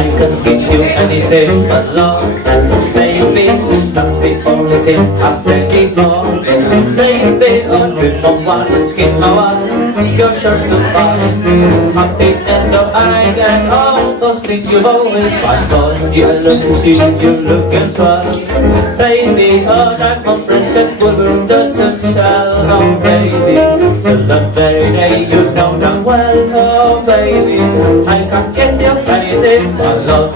I can give you anything but love, baby. That's the only thing I'm ready for, baby. A drip of water, skin my one, you're sure to find happiness. So I guess all those things you've always find for. You look to see, you look and swell, baby. A diamond bracelet will doesn't sell, no, baby. Till the very day you know damn well, oh, baby. I can't get you anything but love.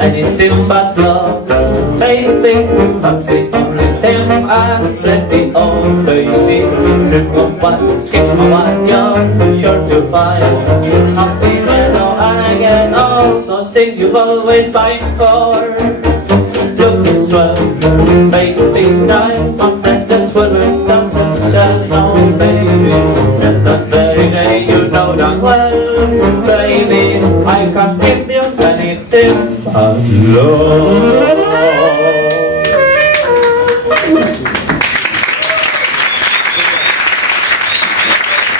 Anything but love, baby. That's the only thing I'm ready on, baby. Drink of one, skip my one, you're sure to find happiness. So I get all those things you've always pined for. Looking swell, baby. Diamond bracelets will it doesn't sell, no, baby. And the very day you know damn well, baby. I can't give you anything but love.